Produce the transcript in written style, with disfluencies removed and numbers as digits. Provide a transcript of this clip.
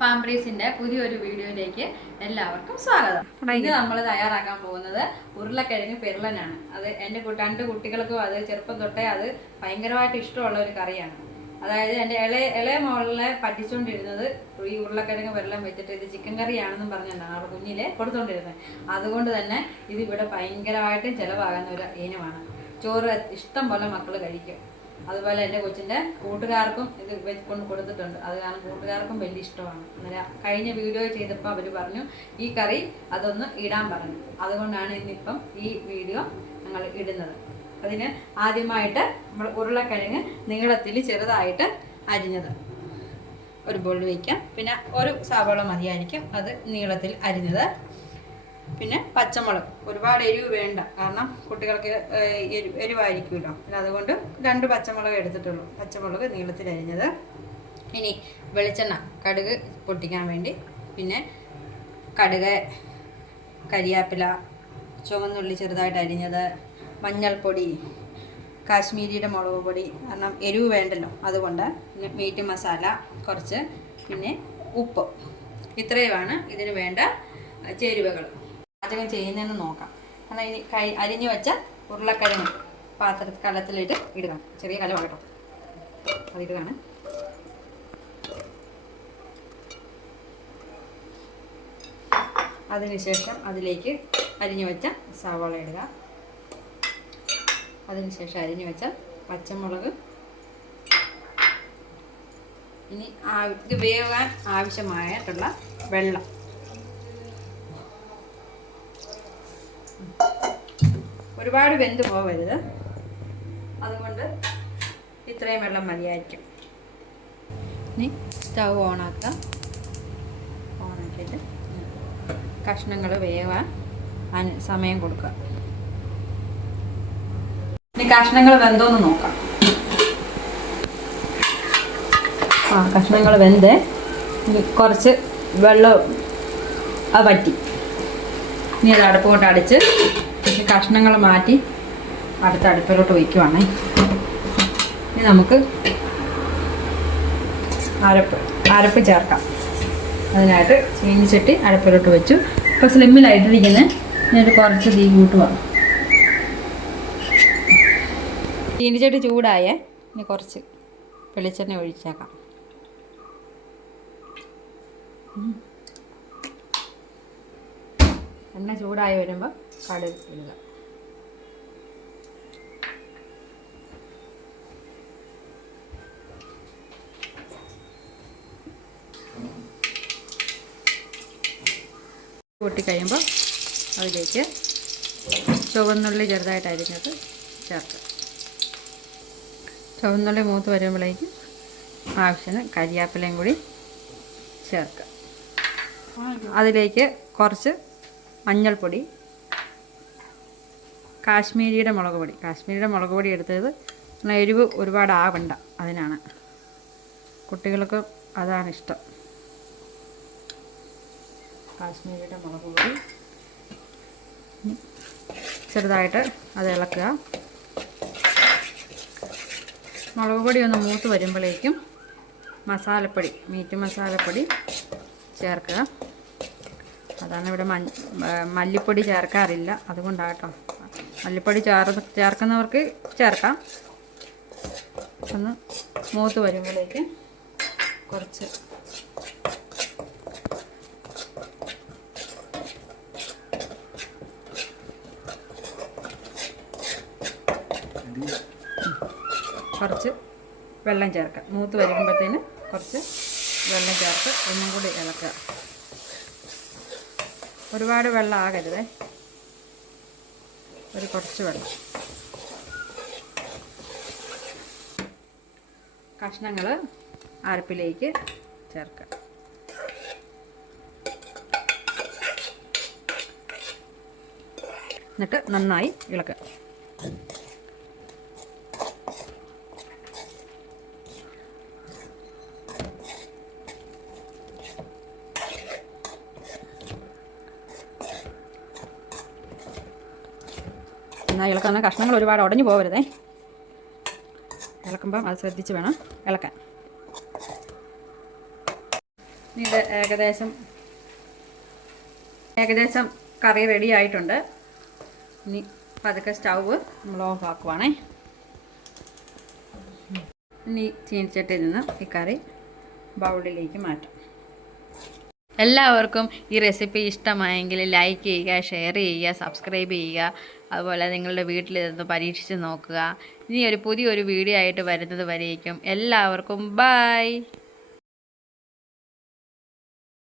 ഫാംബ്രീസിന്റെ പുതിയൊരു വീഡിയോയിലേക്ക് എല്ലാവർക്കും സ്വാഗതം. ഇന്ന് നമ്മൾ തയ്യാറാക്കാൻ പോകുന്നത് ഉരുളക്കിഴങ്ങ് പെരളനാണ്. അത് എൻ്റെ രണ്ട് കുട്ടികൾക്കും അത് ചെറുപ്പം തൊട്ടേ അത് ഭയങ്കരമായിട്ട് ഇഷ്ടമുള്ള ഒരു കറിയാണ്. അതായത് എൻ്റെ ഇളയ മോളിനെ പഠിച്ചുകൊണ്ടിരുന്നത് ഈ ഉരുളക്കിഴങ്ങ് പെരളൻ വെച്ചിട്ട് ഇത് ചിക്കൻ കറിയാണെന്നും പറഞ്ഞിട്ടാണ് അവൾ കുഞ്ഞിലെ കൊടുത്തുകൊണ്ടിരുന്നത്. അതുകൊണ്ട് തന്നെ ഇത് ഇവിടെ ഭയങ്കരമായിട്ടും ചിലവാകുന്ന ഒരു ഇനമാണ്. ചോറ് ഇഷ്ടം പോലെ മക്കൾ കഴിക്കും. അതുപോലെ എൻ്റെ കൊച്ചിൻ്റെ കൂട്ടുകാർക്കും ഇത് കൊണ്ട് കൊടുത്തിട്ടുണ്ട്. അത് കാരണം കൂട്ടുകാർക്കും വലിയ ഇഷ്ടമാണ്. അന്നേരം കഴിഞ്ഞ വീഡിയോ ചെയ്തപ്പോൾ അവർ പറഞ്ഞു ഈ കറി അതൊന്ന് ഇടാൻ പറഞ്ഞു. അതുകൊണ്ടാണ് ഇന്നിപ്പം ഈ വീഡിയോ ഞങ്ങൾ ഇടുന്നത്. അതിന് ആദ്യമായിട്ട് നമ്മൾ ഉരുളക്കിഴങ്ങ് നീളത്തിൽ ചെറുതായിട്ട് അരിഞ്ഞത് ഒരു ബോളിൽ വയ്ക്കാം. പിന്നെ ഒരു സവാള മതിയായിരിക്കും അത് നീളത്തിൽ അരിഞ്ഞത്. പിന്നെ പച്ചമുളക്, ഒരുപാട് എരിവ് വേണ്ട, കാരണം കുട്ടികൾക്ക് എരിവായിരിക്കുമല്ലോ. അതുകൊണ്ട് 2 പച്ചമുളക് എടുത്തിട്ടുള്ളൂ. പച്ചമുളക് നീളത്തിൽ അരിഞ്ഞത്. ഇനി വെളിച്ചെണ്ണ, കടുക് പൊട്ടിക്കാൻ വേണ്ടി, പിന്നെ കടുക്, കരിയാപ്പില, ചുവന്നുള്ളി ചെറുതായിട്ട് അരിഞ്ഞത്, മഞ്ഞൾപ്പൊടി, കാശ്മീരിയുടെ മുളക് പൊടി, കാരണം എരിവ് വേണ്ടല്ലോ അതുകൊണ്ട്, പിന്നെ മീറ്റ് മസാല കുറച്ച്, പിന്നെ ഉപ്പ്. ഇത്രയുമാണ് ഇതിന് വേണ്ട ചേരുവകൾ. പാചകം ചെയ്യുന്നതെന്ന് നോക്കാം. കാരണം ഇനി അരിഞ്ഞു വെച്ച ഉരുളക്കിഴങ്ങ് കലത്തിലിട്ട് ഇടുക. ചെറിയ കലമാകട്ടോ, അതിടുകയാണ്. അതിനുശേഷം അതിലേക്ക് അരിഞ്ഞു വെച്ച സവാള ഇടുക. അതിനുശേഷം അരിഞ്ഞു വെച്ച പച്ചമുളക്. ഇനി ഇത് വേവാൻ ആവശ്യമായിട്ടുള്ള വെള്ളം. ഒരുപാട് വെന്ത് പോകരുത്, അതുകൊണ്ട് ഇത്രയും വെള്ളം മതിയായിരിക്കും. ഇനി സ്റ്റൗ ഓണാക്കുക. ഓണാക്കിയിട്ട് കഷ്ണങ്ങൾ വേവാൻ സമയം കൊടുക്കുക. ഇനി കഷ്ണങ്ങൾ വെന്തോന്ന് നോക്കാം. കഷ്ണങ്ങൾ വെന്ത് കുറച്ച് വെള്ളം വറ്റി. ഇനി അത് അടുപ്പ് കൊണ്ട് അടിച്ച് കഷ്ണങ്ങൾ മാറ്റി അടുത്ത അടുപ്പിലോട്ട് വയ്ക്കുവാണേ. ഇനി നമുക്ക് അരപ്പ് ചേർക്കാം. അതിനായിട്ട് ചീനിച്ചട്ടി അടുപ്പിലോട്ട് വെച്ചു. ഇപ്പോൾ സ്ലിമ്മിലായിട്ടിരിക്കുന്നത്. ഞാനൊരു കുറച്ച് തീ കൂട്ടുക. ചീനിച്ചട്ടി ചൂടായേ. ഇനി കുറച്ച് വെളിച്ചെണ്ണ ഒഴിച്ചേക്കാം. എണ്ണ ചൂടായി വരുമ്പോൾ കടുക് ഇടുക. പൊട്ടിക്കഴിയുമ്പോൾ അതിലേക്ക് ചുവന്നുള്ളി ചെറുതായിട്ട് അരിഞ്ഞത് ചേർക്കുക. ചുവന്നുള്ളി മൂത്ത് വരുമ്പോഴേക്കും ആവശ്യത്തിന് കരിയാപ്പിലയും കൂടി ചേർക്കുക. അതിലേക്ക് കുറച്ച് മഞ്ഞൾപ്പൊടി, കാശ്മീരിയുടെ മുളക് പൊടി എടുത്തത്. എരിവ് ഒരുപാട് ആവണ്ട, അതിനാണ്. കുട്ടികൾക്ക് അതാണ് ഇഷ്ടം. കാശ്മീരിയുടെ മുളക് പൊടി ചെറുതായിട്ട് അത് ഇളക്കുക. മുളക് പൊടി ഒന്ന് മൂത്ത് വരുമ്പോഴേക്കും മസാലപ്പൊടി, മീറ്റ് മസാലപ്പൊടി ചേർക്കുക. അതാണ് ഇവിടെ മല്ലിപ്പൊടി ചേർക്കാറില്ല, അതുകൊണ്ടാട്ടോ. മല്ലിപ്പൊടി ചേർക്കുന്നവർക്ക് ചേർക്കാം. ഒന്ന് മൂത്ത് വരുമ്പോഴേക്ക് കുറച്ച് വെള്ളം ചേർക്കുക. മൂത്ത് വരുമ്പോഴത്തേന് കുറച്ച് വെള്ളം ചേർത്ത് ഒന്നും കൂടി ഇളക്കുക. ഒരുപാട് വെള്ളം ആകരുതേ, കുറച്ച് വെള്ളം. കഷ്ണങ്ങൾ അരപ്പിലേക്ക് ചേർക്കുക. എന്നിട്ട് നന്നായി ഇളക്കുക. എന്നാൽ ഇളക്കുന്ന കഷ്ണങ്ങൾ ഒരുപാട് ഉടഞ്ഞു പോകരുതേ. ഇളക്കുമ്പം അത് ശ്രദ്ധിച്ച് വേണം ഇളക്കാൻ. ഇത് ഏകദേശം കറി റെഡി ആയിട്ടുണ്ട്. ഇനി പതുക്കെ സ്റ്റൗവ് നമ്മൾ ഓഫ് ആക്കുവാണേ. ഇനി ചീനിച്ചട്ടിയിൽ നിന്ന് ഈ കറി ബൗളിലേക്ക് മാറ്റാം. എല്ലാവർക്കും ഈ റെസിപ്പി ഇഷ്ടമായെങ്കിൽ ലൈക്ക് ചെയ്യുക, ഷെയർ ചെയ്യുക, സബ്സ്ക്രൈബ് ചെയ്യുക. അതുപോലെ നിങ്ങളുടെ വീട്ടിലിരുന്ന് പരീക്ഷിച്ച് നോക്കുക. ഇനി പുതിയൊരു വീഡിയോ ആയിട്ട് വരുന്നത് വരേക്കും എല്ലാവർക്കും ബൈ.